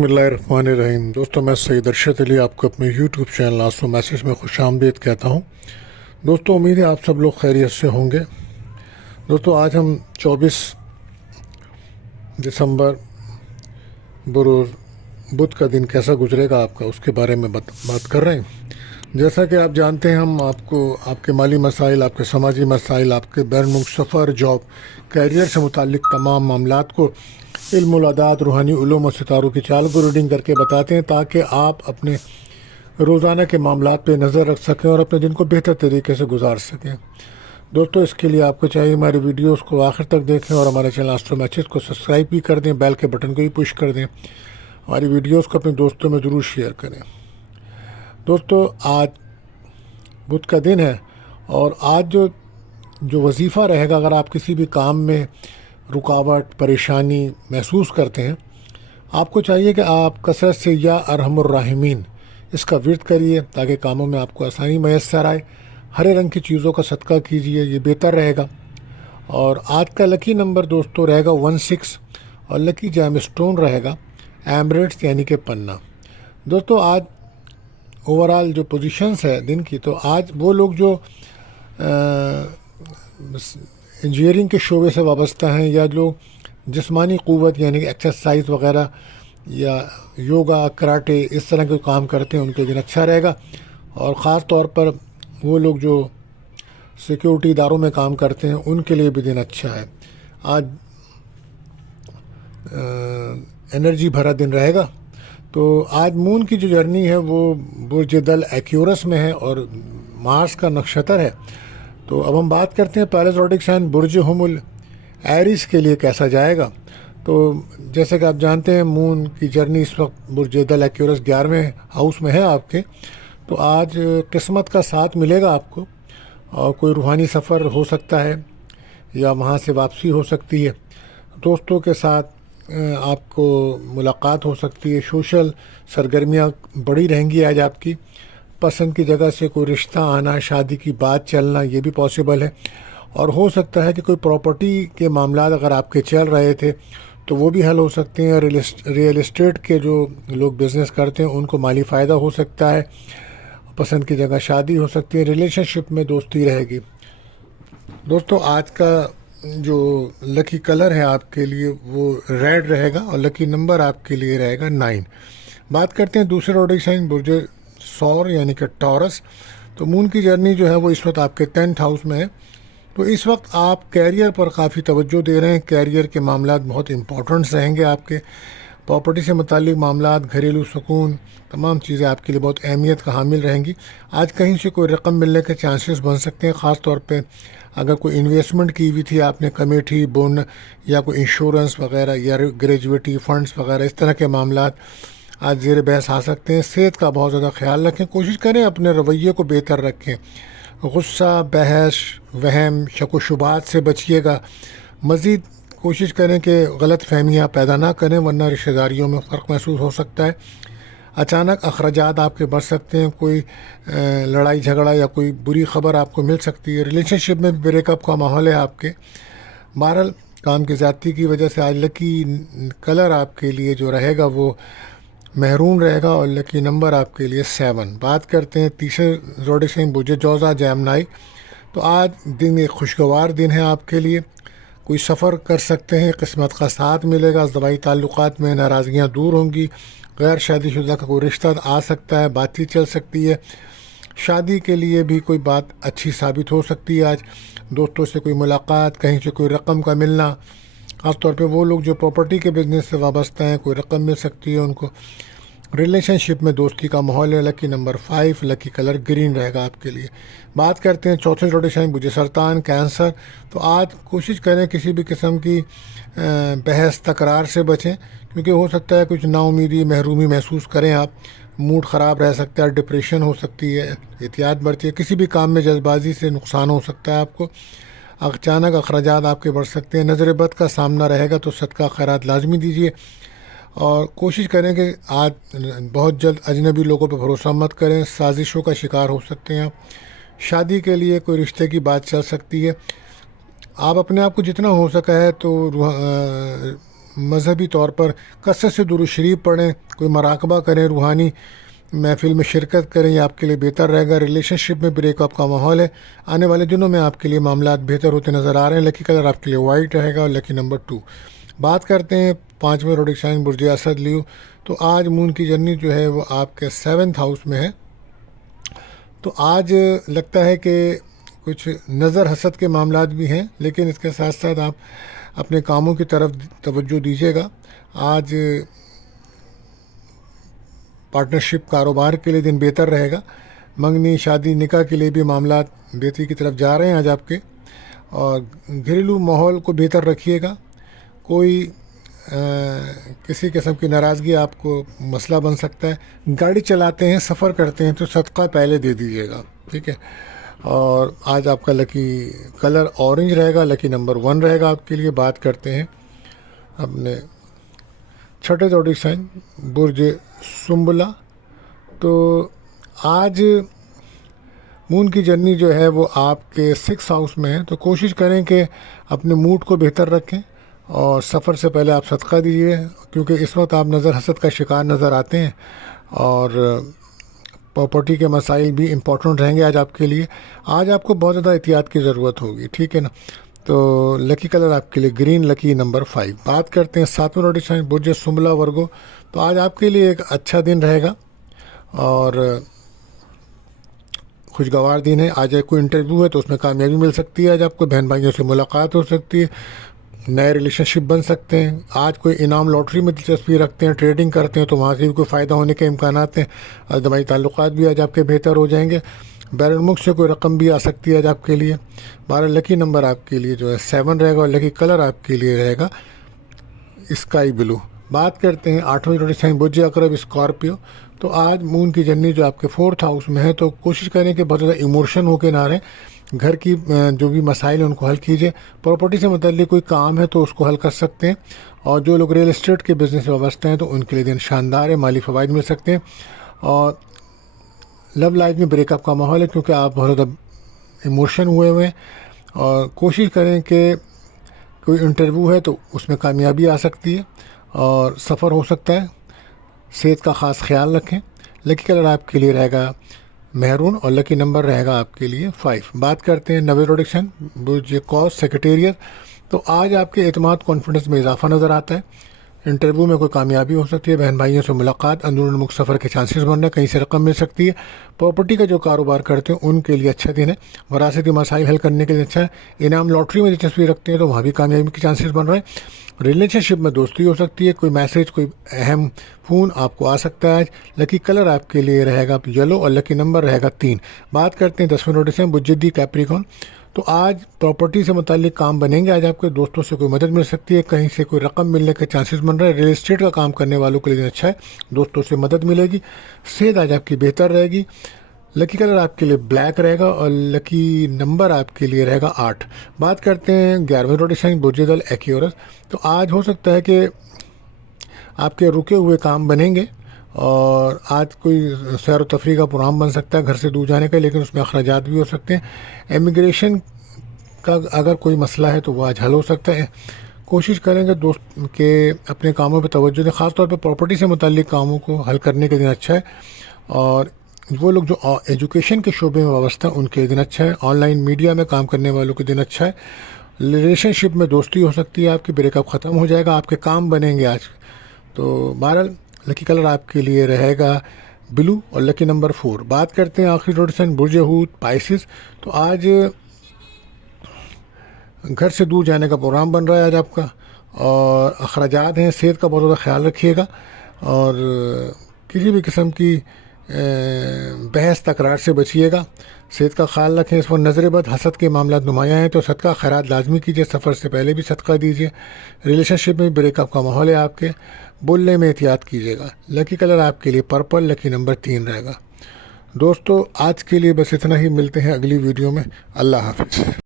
बिस्मिल्लाहिर्रहमानिर्रहीम। दोस्तों, मैं सईद अरशद अली आपको अपने यूट्यूब चैनल आसो मैसेज में खुश आमदीद कहता हूँ। दोस्तों, उम्मीद है आप सब लोग खैरियत से होंगे। दोस्तों, आज हम 24 दिसंबर बरोज़ बुध का दिन कैसा गुजरेगा आपका, उसके बारे में बात कर रहे हैं। जैसा कि आप जानते हैं, हम आपको आपके माली मसाइल, आपके समाजी मसाइल, आपके बैरून मुल्क सफ़र, जॉब, कैरियर से मुताल्लिक़ तमाम मामलात को इल्मुल अदात, रूहानी उलूम और सितारों की चाल को रीडिंग करके बताते हैं, ताकि आप अपने रोज़ाना के मामलात पे नज़र रख सकें और अपने दिन को बेहतर तरीके से गुजार सकें। दोस्तों, इसके लिए आपको चाहिए हमारी वीडियोस को आखिर तक देखें और हमारे चैनल एस्ट्रो मैसेज को सब्सक्राइब भी कर दें, बेल के बटन को भी पुश कर दें, हमारी वीडियोस को अपने दोस्तों में ज़रूर शेयर करें। दोस्तों, आज बुध का दिन है और आज जो वजीफ़ा रहेगा, अगर आप किसी भी काम में रुकावट, परेशानी महसूस करते हैं, आपको चाहिए कि आप कसरत से या अरहमुर राहिमीन इसका विर्द करिए, ताकि कामों में आपको आसानी मैसर आए। हरे रंग की चीज़ों का सदका कीजिए, ये बेहतर रहेगा। और आज का लकी नंबर दोस्तों रहेगा 16 और लकी जैम स्टोन रहेगा एमरेट्स यानी कि पन्ना। दोस्तों, आज ओवरऑल जो पोजीशंस है दिन की, तो आज वो लोग जो इंजीनियरिंग के शोबे से वाबस्ता हैं या जो जिस्मानी क़ुव्वत यानी कि एक्सरसाइज वगैरह या योगा, कराटे, इस तरह के काम करते हैं, उनके दिन अच्छा रहेगा। और ख़ास तौर पर वो लोग जो सिक्योरिटी इदारों में काम करते हैं, उनके लिए भी दिन अच्छा है। आज एनर्जी भरा दिन रहेगा। तो आज मून की जो जर्नी है वो बुर्ज दल एक्यूरस में है और मार्स का नक्षत्र है। तो अब हम बात करते हैं पहले ज़ोडिक साइन बुर्ज हुमुल एरिस के लिए कैसा जाएगा। तो जैसे कि आप जानते हैं, मून की जर्नी इस वक्त बुर्ज दल एक्यूरस 11वें हाउस में है आपके। तो आज किस्मत का साथ मिलेगा आपको और कोई रूहानी सफ़र हो सकता है या वहाँ से वापसी हो सकती है। दोस्तों के साथ आपको मुलाकात हो सकती है। सोशल सरगर्मियाँ बड़ी रहेंगी आज आपकी। पसंद की जगह से कोई रिश्ता आना, शादी की बात चलना, ये भी पॉसिबल है। और हो सकता है कि कोई प्रॉपर्टी के मामलात अगर आपके चल रहे थे तो वो भी हल हो सकते हैं। रियल एस्टेट के जो लोग बिज़नेस करते हैं उनको माली फ़ायदा हो सकता है। पसंद की जगह शादी हो सकती है। रिलेशनशिप में दोस्ती रहेगी। दोस्तों, आज का जो लकी कलर है आपके लिए वो रेड रहेगा और लकी नंबर आपके लिए रहेगा 9। बात करते हैं दूसरे ज़ोडिक साइन बुर्ज सौर यानी कि टॉरस। तो मून की जर्नी जो है वो इस वक्त आपके 10th हाउस में है। तो इस वक्त आप कैरियर पर काफ़ी तवज्जो दे रहे हैं। कैरियर के मामलात बहुत इंपॉर्टेंट्स रहेंगे आपके। प्रॉपर्टी से मुतालिक मामलात, घरेलू सुकून, तमाम चीज़ें आपके लिए बहुत अहमियत का हामिल रहेंगी। आज कहीं से कोई रकम मिलने के चांसेस बन सकते हैं। ख़ास तौर पे अगर कोई इन्वेस्टमेंट की हुई थी आपने, कमेटी, बोन या कोई इंश्योरेंस वगैरह या ग्रेजुएटी फंड्स वगैरह, इस तरह के मामलात आज ज़ेर बहस आ सकते हैं। सेहत का बहुत ज़्यादा ख्याल रखें। कोशिश करें अपने रवैये को बेहतर रखें। गुस्सा, बहस, वहम, शक व शुबात से बचिएगा। मज़ीद कोशिश करें कि गलत फहमियाँ पैदा ना करें, वरना रिश्तेदारियों में फ़र्क महसूस हो सकता है। अचानक अखराजात आपके बढ़ सकते हैं। कोई लड़ाई झगड़ा या कोई बुरी ख़बर आपको मिल सकती है। रिलेशनशिप में भी ब्रेकअप का माहौल है आपके। बहरहाल, काम की ज़्यादती की वजह से आज लकी कलर आपके लिए जो रहेगा वो महरून रहेगा और लकी नंबर आपके लिए 7। बात करते हैं तीसरे ज़ोडिक साइन बुर्ज जौज़ा जैमनाई। तो आज दिन एक खुशगवार दिन है आपके लिए। कोई सफ़र कर सकते हैं, किस्मत का साथ मिलेगा। ज़वाई ताल्लुक़ात में नाराज़गियाँ दूर होंगी। गैर शादीशुदा का कोई रिश्ता आ सकता है, बातचीत चल सकती है। शादी के लिए भी कोई बात अच्छी साबित हो सकती है। आज दोस्तों से कोई मुलाकात, कहीं से कोई रकम का मिलना, ख़ास तौर पे वो लोग जो प्रॉपर्टी के बिज़नेस से वाबस्ता हैं, कोई रकम मिल सकती है उनको। रिलेशनशिप में दोस्ती का माहौल है। Lucky number 5, lucky colour green रहेगा आपके लिए। बात करते हैं चौथे ज़ोडिक साइन बुर्ज सरतान कैंसर। तो आज कोशिश करें किसी भी किस्म की बहस तकरार से बचें, क्योंकि हो सकता है कुछ नाउमीदी, महरूमी महसूस करें आप। मूड ख़राब रह सकता है, डिप्रेशन हो सकती है। एहतियात बरतिए। किसी भी काम में जल्दबाजी से नुकसान हो सकता है आपको। अचानक अखराजात आपके बढ़ सकते हैं। नज़र बद का सामना रहेगा, तो सदका खैरात लाजमी दीजिए। और कोशिश करें कि आज बहुत जल्द अजनबी लोगों पर भरोसा मत करें। साजिशों का शिकार हो सकते हैं आप। शादी के लिए कोई रिश्ते की बात चल सकती है। आप अपने आप को जितना हो सका है तो مذہبی طور پر کثرت سے درود شریف پڑھیں، کوئی مراقبہ کریں، روحانی محفل میں شرکت کریں، یہ آپ کے لیے بہتر رہے گا۔ ریلیشن شپ میں بریک اپ کا ماحول ہے، آنے والے دنوں میں آپ کے لیے معاملات بہتر ہوتے نظر آ رہے ہیں۔ لکی کلر آپ کے لیے وائٹ رہے گا اور لکی نمبر 2۔ بات کرتے ہیں 5ویں روڈک سائن برج اسد لیو۔ تو آج مون کی جرنی جو ہے وہ آپ کے 7th ہاؤس میں ہے۔ تو آج لگتا ہے کہ کچھ نظر حسد کے معاملات بھی ہیں، لیکن اس کے ساتھ ساتھ آپ اپنے کاموں کی طرف توجہ دیجیے گا۔ آج پارٹنرشپ کاروبار کے لیے دن بہتر رہے گا۔ منگنی شادی نکاح کے لیے بھی معاملات بہتری کی طرف جا رہے ہیں آج آپ کے، اور گھریلو ماحول کو بہتر رکھیے گا۔ کوئی کسی قسم کی ناراضگی آپ کو مسئلہ بن سکتا ہے۔ گاڑی چلاتے ہیں، سفر کرتے ہیں تو صدقہ پہلے دے دیجیے گا، ٹھیک ہے۔ اور آج آپ کا لکی کلر اورنج رہے گا، لکی نمبر 1 رہے گا آپ کے لیے۔ بات کرتے ہیں اپنے 6ٹھے زوڈک سائن برج سنبلہ۔ تو آج مون کی جرنی جو ہے وہ آپ کے 6 ہاؤس میں ہے، تو کوشش کریں کہ اپنے موڈ کو بہتر رکھیں اور سفر سے پہلے آپ صدقہ دیجیے، کیونکہ اس وقت آپ نظر حسد کا شکار نظر آتے ہیں، اور پراپرٹی کے مسائل بھی امپورٹنٹ رہیں گے آج آپ کے لیے۔ آج آپ کو بہت زیادہ احتیاط کی ضرورت ہوگی، ٹھیک ہے نا۔ تو لکی کلر آپ کے لیے گرین، لکی نمبر 5۔ بات کرتے ہیں 7ویں روڈک سائن برج سنبلہ ورگو۔ تو آج آپ کے لیے ایک اچھا دن رہے گا اور خوشگوار دن ہے۔ آج کوئی انٹرویو ہے تو اس میں کامیابی مل سکتی ہے، آج آپ کو بہن بھائیوں سے ملاقات ہو سکتی ہے، نئے ریلیشن شپ بن سکتے ہیں۔ آج کوئی انعام لاٹری میں دلچسپی رکھتے ہیں، ٹریڈنگ کرتے ہیں تو وہاں سے بھی کوئی فائدہ ہونے کے امکانات ہیں۔ اجتماعی تعلقات بھی آج آپ کے بہتر ہو جائیں گے۔ بیرون ملک سے کوئی رقم بھی آ سکتی ہے آج آپ کے لیے۔ 12 لکی نمبر آپ کے لیے جو ہے 7 رہے گا، اور لکی کلر آپ کے لیے رہے گا اسکائی بلو۔ بات کرتے ہیں 8ویں روڈک سائن برج عقرب اسکارپیو۔ تو آج مون کی جرنی جو آپ کے 4th ہاؤس میں ہے، تو کوشش کریں کہ بہت زیادہ ایموشن ہو کے نہ رہیں۔ گھر کی جو بھی مسائل ہیں ان کو حل کیجیے۔ پراپرٹی سے متعلق کوئی کام ہے تو اس کو حل کر سکتے ہیں، اور جو لوگ ریئل اسٹیٹ کے بزنس سے وابستہ ہیں تو ان کے لیے دن شاندار ہے، مالی فوائد مل سکتے ہیں۔ اور لو لائف میں بریک اپ کا ماحول ہے، کیونکہ آپ بہت زیادہ ایموشن ہوئے ہیں، اور کوشش کریں کہ کوئی انٹرویو ہے تو اس میں کامیابی آ سکتی ہے اور سفر ہو سکتا ہے۔ صحت کا خاص خیال رکھیں۔ لکی کلر آپ کے لیے رہے گا میرون، اور لکی نمبر رہے گا آپ کے لیے 5۔ بات کرتے ہیں 9ویں روڈک سائن برج قوس سیکریٹریٹ۔ تو آج آپ کے اعتماد کانفیڈنس میں اضافہ نظر آتا ہے۔ انٹرویو میں کوئی کامیابی ہو سکتی ہے، بہن بھائیوں سے ملاقات، اندرون ملک سفر کے چانسز بن رہے ہیں، کہیں سے رقم مل سکتی ہے۔ پراپرٹی کا جو کاروبار کرتے ہیں ان کے لیے اچھا دن ہے، وراثتی مسائل حل کرنے کے لیے اچھا ہے۔ انعام لاٹری میں دلچسپی رکھتے ہیں تو وہاں بھی کامیابی کے چانسز بن رہے ہیں۔ ریلیشن شپ میں دوستی ہو سکتی ہے، کوئی میسیج، کوئی اہم فون آپ کو آ سکتا ہے آج۔ لکی کلر آپ کے لیے رہے گا یلو، اور لکی نمبر رہے گا 3۔ بات کرتے ہیں 10ویں روڈک سائن برج کیپریکارن۔ تو آج پراپرٹی سے متعلق کام بنیں گے، آج آپ کے دوستوں سے کوئی مدد مل سکتی ہے، کہیں سے کوئی رقم ملنے کے چانسز بن رہے ہیں۔ ریئل اسٹیٹ کا کام کرنے والوں کے لیے اچھا ہے، دوستوں سے مدد ملے گی۔ صحت آج آپ کی بہتر رہے گی۔ لکی کلر آپ کے لیے بلیک رہے گا، اور لکی نمبر آپ کے لیے رہے گا 8۔ بات کرتے ہیں 11ویں روڈک سائن برج دل ایکیورس۔ تو آج ہو سکتا ہے کہ آپ کے رکے ہوئے کام بنیں گے، اور آج کوئی سیر و تفریح کا پروگرام بن سکتا ہے گھر سے دور جانے کا، لیکن اس میں اخراجات بھی ہو سکتے ہیں۔ امیگریشن کا اگر کوئی مسئلہ ہے تو وہ آج حل ہو سکتا ہے۔ کوشش کریں گے دوست کہ اپنے کاموں پہ توجہ دیں، خاص طور پہ پراپرٹی سے متعلق کاموں کو حل کرنے کے دن اچھا ہے۔ اور وہ لوگ جو ایجوکیشن کے شعبے میں وابستہ ہیں ان کے دن اچھا ہے۔ آن لائن میڈیا میں کام کرنے والوں کے دن اچھا ہے۔ ریلیشن شپ میں دوستی ہو سکتی ہے، آپ کی بریک اپ ختم ہو جائے گا، آپ کے کام بنیں گے آج۔ تو بہرحال لکی کلر آپ کے لیے رہے گا بلو، اور لکی نمبر 4۔ بات کرتے ہیں آخری روڈک سائن برج حوت پائسس۔ تو آج گھر سے دور جانے کا پروگرام بن رہا ہے آج آپ کا، اور اخراجات ہیں۔ صحت کا بہت زیادہ خیال رکھیے گا، اور کسی بھی قسم کی بحث تکرار سے بچیے گا۔ صحت کا خیال رکھیں۔ اس وقت نظر بد حسد کے معاملات نمایاں ہیں، تو صدقہ خیرات لازمی کیجیے، سفر سے پہلے بھی صدقہ دیجیے۔ ریلیشن شپ میں بریک اپ کا ماحول ہے آپ کے، بولنے میں احتیاط کیجیے گا۔ لکی کلر آپ کے لیے پرپل، لکی نمبر 3 رہے گا۔ دوستو آج کے لیے بس اتنا ہی، ملتے ہیں اگلی ویڈیو میں۔ اللہ حافظ۔